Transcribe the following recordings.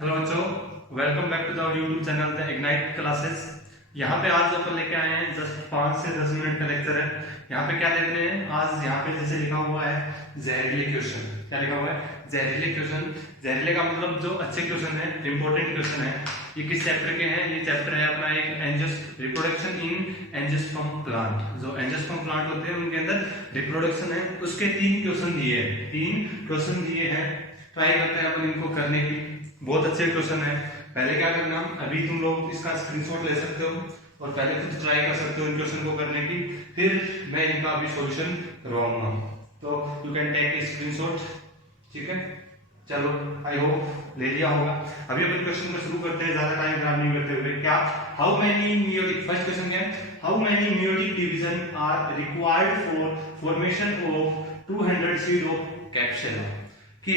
Hello बच्चों, welcome back to the YouTube channel the ignite classes. यहाँ पे आज अपन लेके आए हैं जस्ट 5 से 10 मिनट का लेक्चर है। यहाँ पे क्या देख रहे हैं आज, यहाँ पे जैसे लिखा हुआ है जहरीले क्वेश्चन। क्या लिखा हुआ है? जहरीले क्वेश्चन। जहरीले का मतलब जो अच्छे क्वेश्चन है, इंपॉर्टेंट क्वेश्चन है। ये किस चैप्टर के हैं? ये चैप्टर है अपना एक रिप्रोडक्शन इन एंजियोस्पर्म प्लांट। जो एंजियोस्पर्म प्लांट होते हैं उनके अंदर रिप्रोडक्शन है, उसके 3 क्वेश्चन दिए हैं। 3 क्वेश्चन दिए हैं, ट्राई करते हैं अपन इनको करने की। बहुत अच्छे क्वेश्चन है। पहले क्या करना, अभी तुम लोग इसका स्क्रीनशॉट ले सकते हो और पहले खुद ट्राई कर सकते हो इन क्वेश्चन को करने की, फिर मैं इनका अभी सॉल्यूशन करवाऊंगा। तो you can take a screenshot, ठीक है। चलो, आई होप ले लिया होगा। अभी अपन क्वेश्चन को शुरू करते हैं, ज्यादा टाइम खराब नहीं करते हुए। क्या, how many meiotic, first question क्या है, how many meiotic division are required for formation of 200 seed of Capsella. कि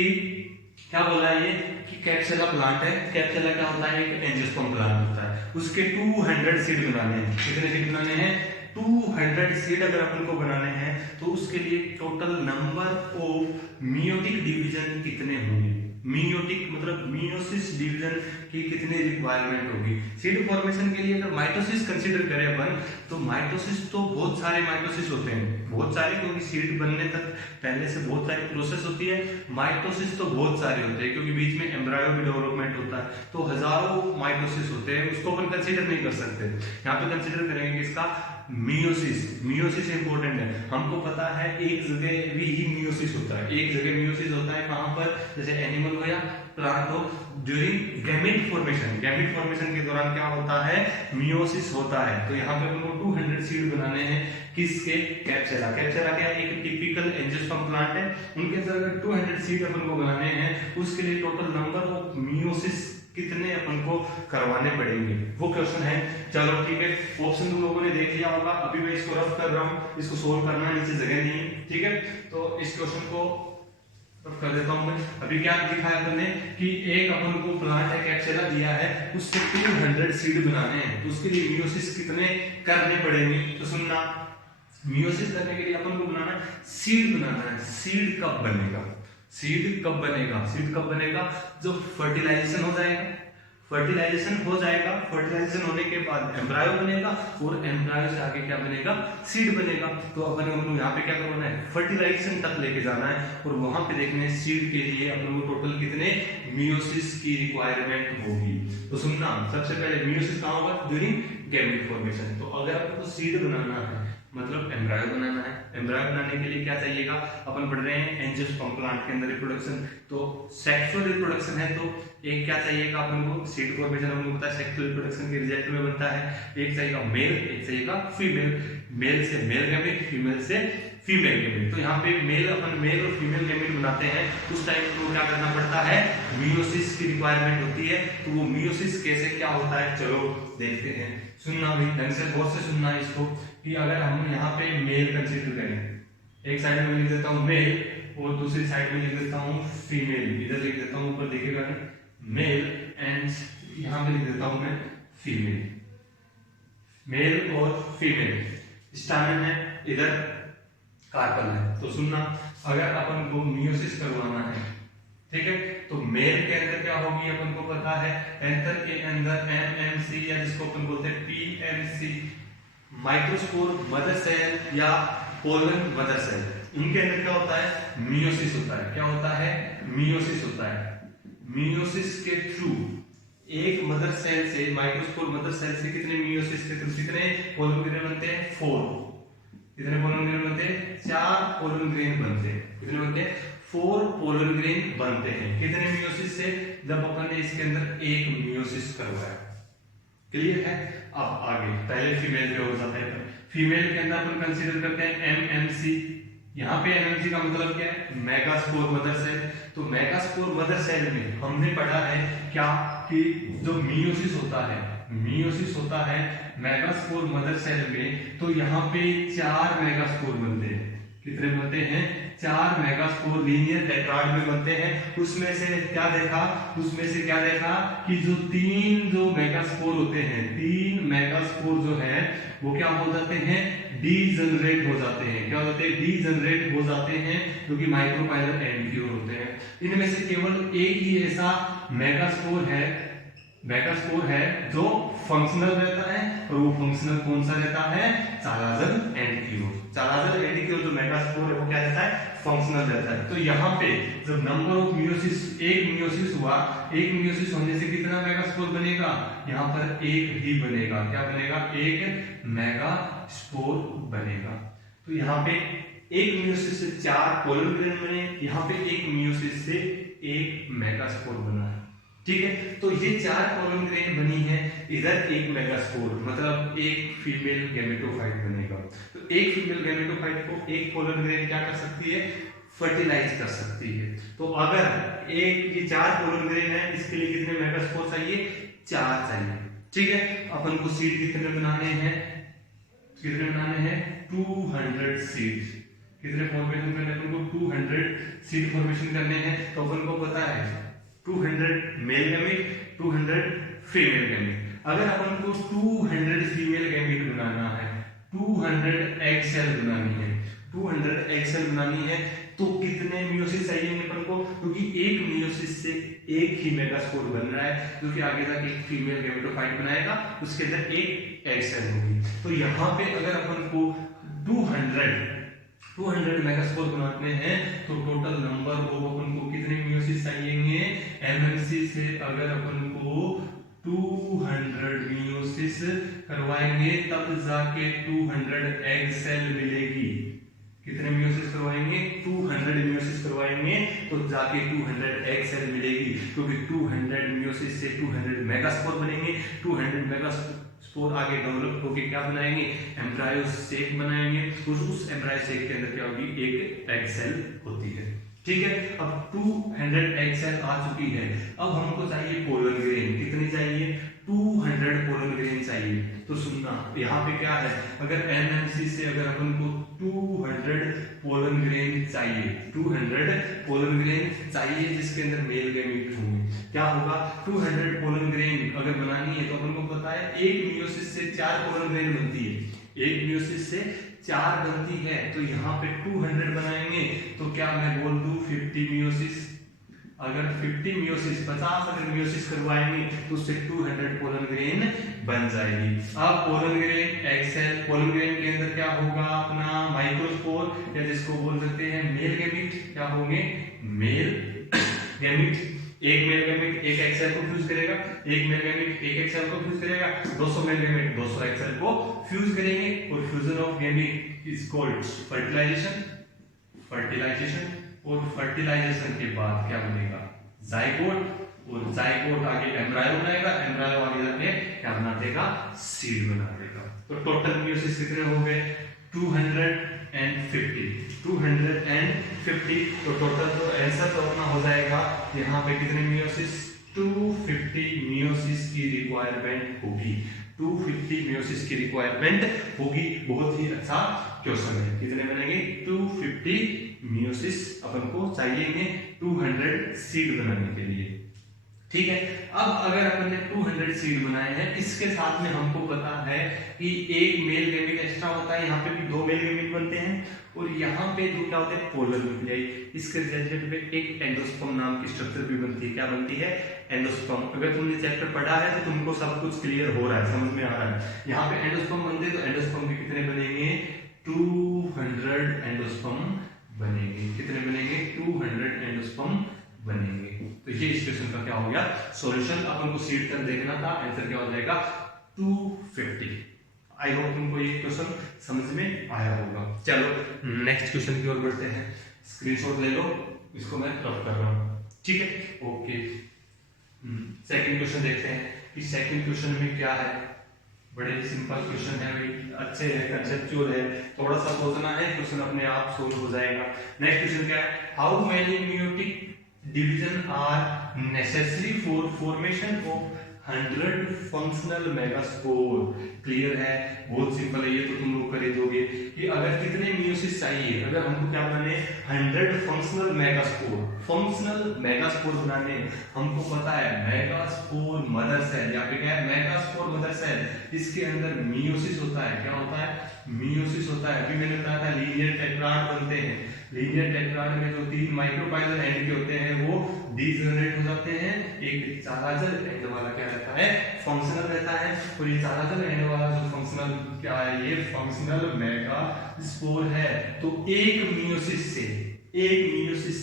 क्या बोला है ये कि कैप्सुला प्लांट है। कैप्सुला क्या होता है? एक एंजियोस्पर्म प्लांट होता है। उसके 200 सीड बनाने हैं। कितने सीड बनाने हैं? 200 सीड अगर अपन को बनाने हैं तो उसके लिए total number of meiotic division कितने होंगे? मियोटिक मतलब मियोसिस डिवीजन की कितनी रिक्वायरमेंट होगी? सीड फॉर्मेशन के लिए अगर माइटोसिस कंसीडर करें अपन, तो माइटोसिस तो बहुत सारे माइटोसिस होते हैं, बहुत सारे, क्योंकि सीड बनने तक पहले से बहुत सारी प्रोसेस होती है। माइटोसिस तो बहुत सारे होते हैं क्योंकि बीच में एम्ब्रायो भी डेवलपमेंट होता है, तो हजारों माइटोसिस होते हैं, उसको अपन कंसीडर नहीं कर सकते। यहाँ पे कंसीडर करेंगे किसका? मियोसिस। मियोसिस इंपॉर्टेंट है। हमको पता है एक जगह भी ही मियोसिस होता है। एक जगह मियोसिस होता है कहां पर? जैसे एनिमल हो या प्लांट हो, during gamete formation. Gamete formation के दौरान क्या होता है? मियोसिस होता है। तो यहाँ पे हमको 200 सीड बनाने हैं। किसके? कैप्सुला। कैप्सुला क्या है? एक टिपिकल एंजियोस्पर्म प्लांट है। उनके अंदर 200 सीड अपन को बनाने हैं, उसके लिए टोटल नंबर ऑफ मियोसिस कितने अपन को करवाने पड़ेंगे, वो क्वेश्चन है। चलो ठीक है, ऑप्शन तुम लोगों ने देख लिया होगा। अभी मैं इसको रफ कर रहा हूँ, इसको सोल्व करना है, नीचे जगह नहीं है, ठीक है। तो इस क्वेश्चन को रफ कर देता हूँ मैं। अभी क्या दिखाया तुमने कि एक अपन को प्लांट है, कैप्सुला दिया है, उससे 200 सीड बनाने हैं, तो उसके लिए मियोसिस कितने करने पड़ेंगे? तो सुनना, मियोसिस करने के लिए अपन को बनाना सीड बनाना है। सीड कब बनेगा? सीड कब बनेगा? सीड कब बनेगा? जब फर्टिलाइजेशन हो जाएगा। फर्टिलाइजेशन हो जाएगा, फर्टिलाइजेशन होने के बाद एम्ब्रायो बनेगा और एम्ब्रायो से आगे क्या बनेगा? सीड बनेगा। तो अपन को यहाँ पे क्या करना है? फर्टिलाइजेशन तक लेके जाना है और वहां पे देखने सीड के लिए अपन को टोटल कितने मियोसिस की रिक्वायरमेंट होगी। तो सुनना, सबसे पहले मियोसिस कहाँ होगा? During gamete formation. तो अगर आपको सीड बनाना है मतलब एम्ब्रायो बनाना है, एम्ब्रायो बनाने के लिए क्या चाहिएगा? अपन पढ़ रहे हैं एंजियोस्पर्म प्लांट के अंदर रिप्रोडक्शन, तो सेक्सुअल रिप्रोडक्शन है, तो एक क्या चाहिएगा अपन को? सीड फॉर्मेशन हमको पता है सेक्सुअल रिप्रोडक्शन के रिजल्ट में बनता है। एक चाहिएगा मेल, एक चाहिएगा फीमेल। मेल से मेल गैमेट, फीमेल से फीमेल गैमेट। तो यहाँ पे मेल, अपन मेल और फीमेल गैमेट बनाते हैं, उस टाइम को क्या करना पड़ता है? मियोसिस की रिक्वायरमेंट होती है। तो वो मियोसिस कैसे क्या होता है, चलो देखते हैं। सुनना भाई ढंग से, बहुत से सुनना है इसको, कि अगर हम यहाँ पे मेल कंसीडर करें, एक साइड में लिख देता हूँ मेल और दूसरी साइड में लिख देता हूँ फीमेल। इधर लिख देता हूँ, ऊपर देखिएगा मेल एंड यहाँ पे लिख देता हूँ मैं फीमेल। मेल और फीमेल स्टामेन है, इधर कार्पल है। तो सुनना, अगर अपन को मियोसिस करवाना है, ठीक है, तो मेल के अंदर क्या होगी अपन को पता है? एंथर के अंदर एमएमसी या जिसको अपन बोलते हैं पीएमसी, माइक्रोस्पोर मदर सेल या पोलन मदर सेल, उनके अंदर क्या होता है? मियोसिस होता है। क्या होता है? मियोसिस होता है। मियोसिस के थ्रू एक मदर सेल से, माइक्रोस्पोर मदर सेल से कितने मियोसिस के थ्रू कितने पोलन ग्रेन बनते हैं? 4। कितने पोलन ग्रेन बनते हैं? 4 पोलन ग्रेन बनते हैं। कितने बनते हैं? 4 पोलन ग्रेन बनते हैं। कितने मियोसिस से? जब अपन ने इसके अंदर एक मियोसिस करवाया। क्लियर है? अब आगे, पहले फीमेल पे हो जाता है। फीमेल के अंदर अपन कंसीडर करते हैं एमएमसी। यहाँ पे एमएमसी का मतलब क्या है? Megaspore mother cell. तो मेगास्पोर मदर सेल में हमने पढ़ा है क्या कि जो मियोसिस होता है, मियोसिस होता है मेगास्पोर मदर सेल में, तो यहाँ पे 4 मेगास्पोर बनते हैं। कितने बनते हैं? 4 मेगास्पोर लीनियर टेट्राड में बनते हैं। उसमें से क्या देखा? उसमें से क्या देखा कि जो 3 जो मेगास्पोर होते हैं, 3 मेगास्पोर जो है वो क्या हो जाते हैं? डीजनरेट हो जाते हैं। क्या हो जाते हैं? डीजनरेट हो जाते हैं, जो कि माइक्रोपाइलर एंड होते हैं। इनमें से केवल एक ही ऐसा मेगास्पोर है जो फंक्शनल रहता है, और वो फंक्शनल कौन सा रहता है? चालाजल एंड चालाजल एंड जो मेगास्पोर है वो क्या रहता है? फंक्शनल रहता है। तो यहाँ पे जब नंबर ऑफ मियोसिस, एक मियोसिस हुआ, एक मियोसिस होने से कितना मेगास्पोर बनेगा? यहाँ पर एक ही बनेगा। क्या बनेगा? एक मेगास्पोर बनेगा। तो यहाँ पे एक मियोसिस से 4 पोलन ग्रेन बने, यहाँ पे एक मियोसिस से एक मेगास्पोर बना है। ठीक है, तो ये 4 पोलन ग्रेन बनी है, इधर एक मेगास्पोर, मतलब एक फीमेल गैमेटोफाइट बनेगा। तो एक फीमेल गैमेटोफाइट को एक पोलन ग्रेन क्या कर सकती है? फर्टिलाइज कर सकती है। तो अगर एक ये 4 पोलन ग्रेन है, इसके लिए कितने मेगास्पोर चाहिए? 4 चाहिए। ठीक है, अपन को सीड कितने बनाने हैं? 200 सीड। कितने फॉर्मेशन करने हैं? अपन को 200 सीड फॉर्मेशन करने हैं। तो अपन को पता है 200 मेल गैमेट, 200 फीमेल गैमेट। अगर अपन को 200 फीमेल गैमेट बनाना है, 200 एग सेल बनानी है, 200 एग सेल बनानी है, तो कितने मियोसिस चाहिए अपन को? क्योंकि एक मियोसिस से एक ही मेगास्पोर बन रहा है, जो कि आगे जाके एक फीमेल गैमेटोफाइट बनाएगा, उसके अंदर एक एग सेल होगी। तो यहाँ पे अगर अपन को 200 मेगास्पोर बनाते हैं, तो टोटल नंबर ऑफ अपन को कितने मियोसिस चाहिए? एमएमसी से अगर अपन को 200 मियोसिस करवाएंगे, तब जाके 200 एग सेल मिलेगी। कितने मियोसिस करवाएंगे? 200 मियोसिस करवाएंगे, तो जाके 200 एग सेल मिलेगी। क्योंकि 200 मियोसिस से 200 मेगास्पोर बनेंगे। 200 मेगास्पोर आगे डेवलप होके क्या बनाएंगे? एम्ब्रायो सेक बनाएंगे। उस एम्ब्रायो सेक के अंदर क्या होगी? एक एग सेल होती है। ठीक है, अब 200 एग सेल आ चुकी है। अब हमको चाहिए पोलन ग्रेन। कितनी चाहिए? 200 पोलन ग्रेन चाहिए। तो सुनना, यहाँ पे क्या है? अगर एमएमसी से अगर अपन को 200 पोलन ग्रेन चाहिए, 200 पोलन ग्रेन चाहिए जिसके अंदर मेल गैमेट होंगे, क्या होगा? 200 पोलन ग्रेन अगर बनानी है, तो अपन को पता है एक मियोसिस से 4 पोलन ग्रेन बनती है। एक मियोसिस से 4 बनती है, तो यहाँ पे 200 बनाएंगे, तो क्या मैं बोल दूं 50 मियोसिस? अगर 50 मियोसिस 50 अगर मियोसिस करवाएंगे, तो उससे 200 पोलन ग्रेन बन जाएगी। अब pollen grain egg cell, pollen grain के अंदर क्या होगा? अपना माइक्रोस्पोर, या जिसको बोल सकते हैं मेल गैमेट। क्या होंगे? Male gamete. एक मेल गैमेट एक एग सेल को फ्यूज करेगा, एक मेल गैमेट एक एग सेल को फ्यूज करेगा, 200 मेल गैमेट 200 एग सेल को फ्यूज करेंगे। और fusion of gamete is called fertilisation. और फर्टिलाइजेशन के बाद क्या बनेगा? जाइगोट। और जाइगोट आगे एम्ब्रायो बनाएगा, एम्ब्रायो आगे जाके क्या बना देगा? सीड बना देगा। तो टोटल मियोसिस कितने हो गए? 250। तो टोटल तो आंसर तो अपना हो जाएगा यहाँ पे कितने मियोसिस? 250 मियोसिस की रिक्वायरमेंट होगी। 250 मियोसिस की रिक्वायरमेंट होगी। बहुत ही अच्छा क्वेश्चन है। कितने बनेंगे? 250 मियोसिस अपन को चाहिए 200 सीड बनाने के लिए। ठीक है, अब अगर अपन ने 200 सीड बनाए हैं, इसके साथ में हमको पता है कि एक मेल गैमेट एक्स्ट्रा होता है, यहाँ पे भी 2 मेल गैमेट बनते हैं, और यहाँ पे जो क्या होते हैं? Polar nuclei. इसके रिजल्टेंट में एक एंडोस्पर्म नाम की स्ट्रक्चर भी बनती है। क्या बनती है? एंडोस्पर्म। अगर तुमने चैप्टर पढ़ा है तो तुमको सब कुछ क्लियर हो रहा है, समझ में आ रहा है। यहाँ पे एंडोस्पर्म बनते हैं, तो एंडोस्पर्म के कितने बनेंगे? 200 एंडोस्पर्म बनेंगे। कितने बनेंगे? 200 एंडोस्पर्म बनेंगे। तो ये इस क्वेश्चन का क्या हो गया? सॉल्यूशन। अपन को सीड तक देखना था, आंसर क्या हो जाएगा? 250। आई होप तुमको ये क्वेश्चन समझ में आया होगा। चलो नेक्स्ट क्वेश्चन की ओर बढ़ते हैं। स्क्रीनशॉट ले लो, इसको मैं क्रॉप कर रहा हूँ। ठीक है, ओके। सेकंड क्वेश्चन देखते हैं कि सेकंड क्वेश्चन में क्या है। बड़े सिंपल क्वेश्चन है भाई, अच्छे है, कंसेप्चुअल है, थोड़ा सा सोचना है, क्वेश्चन अपने आप सोल्व हो जाएगा। नेक्स्ट क्वेश्चन क्या है? How many meiotic division are necessary for formation of 100 functional megaspore. Clear है, बहुत सिंपल है ये, तो तुम लोग कर दोगे कि अगर कितने मियोसिस चाहिए, अगर हमको क्या बनाने 100 फंक्शनल मेगास्पोर। फंक्शनल मेगास्पोर बनाने हमको पता है मेगास्पोर मदर सेल, यहाँ पे क्या है मेगास्पोर मदर सेल, इसके अंदर मियोसिस होता है। क्या होता है? मियोसिस होता है। अभी मैंने बताया था लीनियर टेट्राड बनते हैं, लीनियर टेट्राड में जो 3 माइक्रोपाइलर एंड के होते हैं वो डीजनरेट हो जाते हैं, एक चालाजल एंड वाला क्या रहता है फंक्शनल रहता है। और ये चालाजल एंड वाला जो फंक्शनल क्या है, ये फंक्शनल मेगास्पोर है। तो एक मियोसिस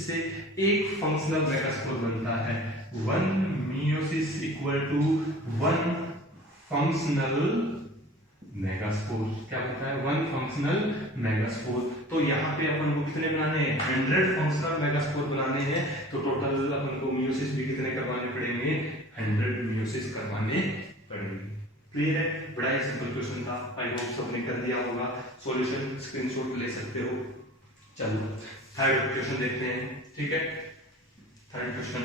से एक फंक्शनल मेगास्पोर बनता है। 1 meiosis equal to 1 functional megaspore. क्या बनता है? 1 फंक्शनल मेगास्पोर। तो यहाँ पे अपन को कितने बनाने हैं? 100 फंक्शनल मेगास्पोर बनाने हैं। तो टोटल अपन को मियोसिस भी कितने करवाने पड़ेंगे? 100 मियोसिस करवाने पड़ेंगे। क्लियर है? बड़ा ही सिंपल क्वेश्चन था, आई होप सबने कर दिया होगा। सॉल्यूशन स्क्रीनशॉट ले सकते हो। चलो थर्ड क्वेश्चन देखते हैं। ठीक है, थर्ड क्वेश्चन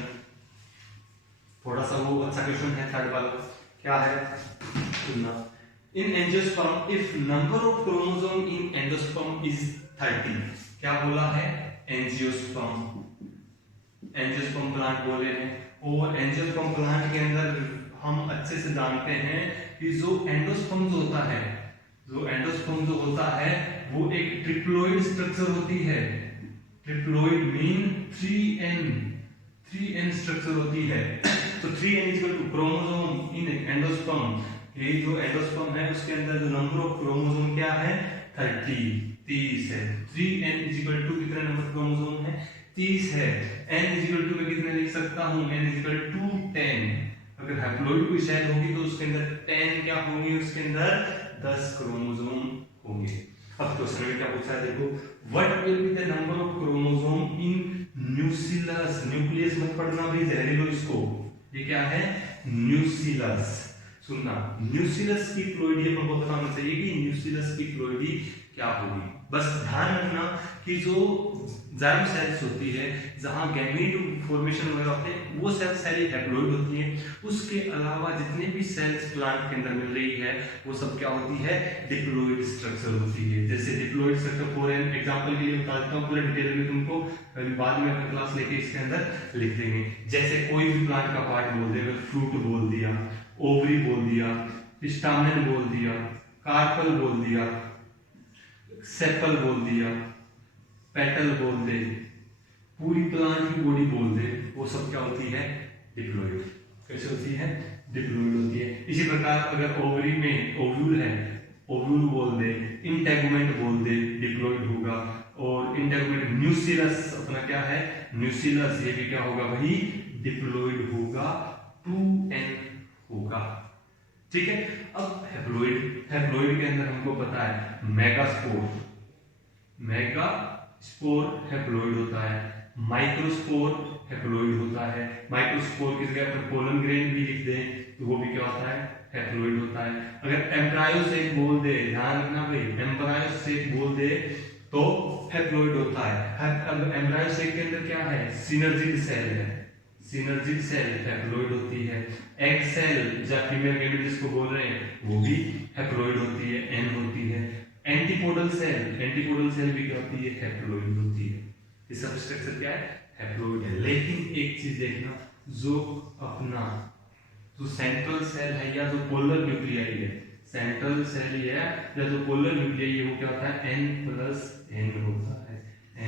थोड़ा सा वो अच्छा क्वेश्चन है थर्ड वाला। क्या है सुनना। In angiosperm, if number of chromosome in endosperm is 30, क्या बोला है? एंजियोस्पर्म, एंजियोस्पर्म प्लांट बोले हैं। और एंजियोस्पर्म प्लांट के अंदर हम अच्छे से जानते हैं कि जो एंडोस्पर्म जो होता है, जो एंडोस्पर्म जो होता है वो एक ट्रिप्लोइड स्ट्रक्चर होती है। ट्रिप्लोइड मीन 3n स्ट्रक्चर होती है। तो 3n equal to chromosome in endosperm, ये जो एंडोस्पर्म है उसके अंदर जो नंबर ऑफ क्रोमोसोम क्या है? 30 है। 3n इक्वल टू कितने नंबर क्रोमोसोम है? 30 है। n इक्वल टू में कितने लिख सकता हूं? n equal to 10। अगर हैप्लॉइड कोई सेल होगी तो उसके अंदर 10 क्या होंगे? उसके अंदर 10 क्रोमोसोम होंगे। अब क्वेश्चन में क्या पूछा है देखो, what will be the number of chromosome in nucleus. Nucleus मत पढ़ना भाई, जहरी लो इसको। ये क्या है? न्यूक्लियस। सुनना, न्यूक्लियस की प्लॉइडी अपन को पता होना चाहिए कि न्यूक्लियस की प्लॉइडी क्या होगी। बस ध्यान रखना कि जो जर्म सेल्स होती है जहां गैमीट फॉर्मेशन वगैरह होते हैं वो सेल्स सारी हैप्लॉइड होती है। उसके अलावा जितने भी सेल्स प्लांट के अंदर मिल रही है वो सब क्या होती है? डिप्लॉइड स्ट्रक्चर होती है। जैसे डिप्लॉइड स्ट्रक्चर फॉर एग्जांपल के लिए बता देता हूं, पूरा डिटेल में तुमको बाद में अपनी क्लास लेके इसके अंदर लिख देंगे। जैसे कोई भी प्लांट का पार्ट बोल दे, फ्रूट बोल दिया, ओवरी बोल दिया, स्टामेन बोल दिया, कार्पल बोल दिया, सेपल बोल दिया, पेटल बोल दे, पूरी प्लांट की बॉडी बोल दे, वो सब क्या होती है? डिप्लॉइड। कैसे होती है? डिप्लॉइड होती है। इसी प्रकार अगर ओवरी में ओव्यूल है, ओव्यूल बोल दे, इंटेगुमेंट बोल दे, डिप्लॉइड होगा। और इंटेगुमेंट न्यूक्लियस अपना क्या है? न्यूक्लियस, ये भी क्या होगा भाई? डिप्लॉइड होगा, 2n होगा। ठीक है, अब हैप्लॉइड, हैप्लॉइड के अंदर हमको पता है मेगास्पोर, मेगास्पोर हैप्लॉइड होता है, माइक्रोस्पोर हैप्लॉइड होता है। माइक्रोस्पोर की जगह पर पोलन ग्रेन भी लिख दें तो वो भी क्या होता है? हैप्लॉइड होता है। अगर एम्ब्रायोसेक बोल दे, ध्यान रखना भाई, एम्ब्रायोसेक बोल दे तो हैप्लॉइड होता है। एम्ब्रायोसेक के अंदर क्या है? सिनर्जिड सेल है, सिनर्जिड सेल हैप्लॉइड होती है। एग सेल या फीमेल गैमेट जिसको बोल रहे हैं वो भी हैप्लॉइड होती है, एन होती है। एंटीपोडल सेल, एंटीपोडल सेल भी क्या होती है? हैप्लॉइड होती है। ये सब स्ट्रक्चर क्या है? हैप्लॉइड है। लेकिन एक चीज देखना, जो अपना जो सेंट्रल सेल है या जो पोलर न्यूक्लियाई है, सेंट्रल सेल है या जो पोलर न्यूक्लियाई है वो क्या होता है? n+n होता है,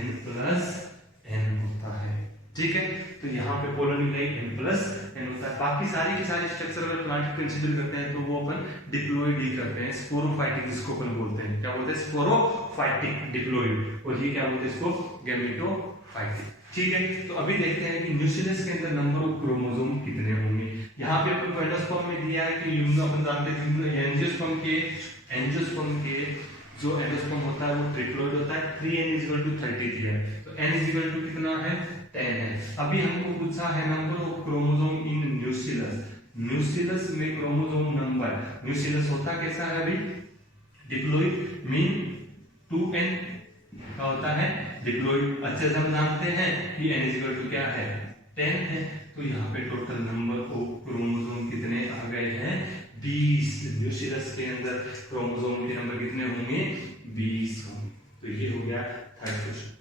n+n होता है। ठीक है, तो यहाँ पे पोलर न्यूक्लियाई n+n होता है। बाकी सारी की सारी स्ट्रक्चर अगर प्लांट कंसीडर करते हैं तो वो अपन डिप्लॉइड ही करते हैं, स्पोरोफाइटिक जिसको अपन बोलते हैं। क्या बोलते हैं? Sporophytic diploid. और ये क्या बोलते हैं इसको? गैमेटोफाइटिक। ठीक है, तो अभी देखते हैं कि न्यूक्लियस के अंदर नंबर ऑफ क्रोमोसोम कितने होंगे। यहाँ पे अपन एंडोस्पर्म में दिया है कि अपन जानते हैं एंजियोस्पर्म के जो एंडोस्पर्म होता है वो ट्रिप्लॉइड होता है। 3n = 30 दिया है, तो n = कितना है? 10 है। अभी हमको पूछा है number of chromosome in nucleus. Nucleus में क्रोमोसोम नंबर, न्यूक्लियस होता कैसा है अभी? डिप्लॉइड मीन 2n का होता है डिप्लॉइड। अच्छे से हम जानते हैं कि n = क्या है? 10 है, तो यहाँ पे टोटल नंबर ऑफ क्रोमोसोम कितने आ गए हैं? 20। न्यूक्लियस के अंदर क्रोमोसोम के नंबर कितने होंगे? 20 होंगे। तो ये हो गया थर्ड क्वेश्चन।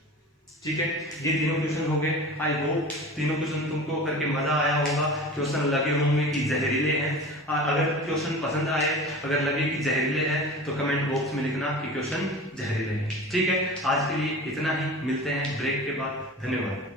ठीक है, ये तीनों क्वेश्चन हो गए। आई होप तीनों क्वेश्चन तुमको करके मजा आया होगा। क्वेश्चन लगे होंगे कि जहरीले हैं। अगर क्वेश्चन पसंद आए, अगर लगे कि जहरीले हैं, तो कमेंट बॉक्स में लिखना कि क्वेश्चन जहरीले हैं। ठीक है, आज के लिए इतना ही। मिलते हैं ब्रेक के बाद। धन्यवाद।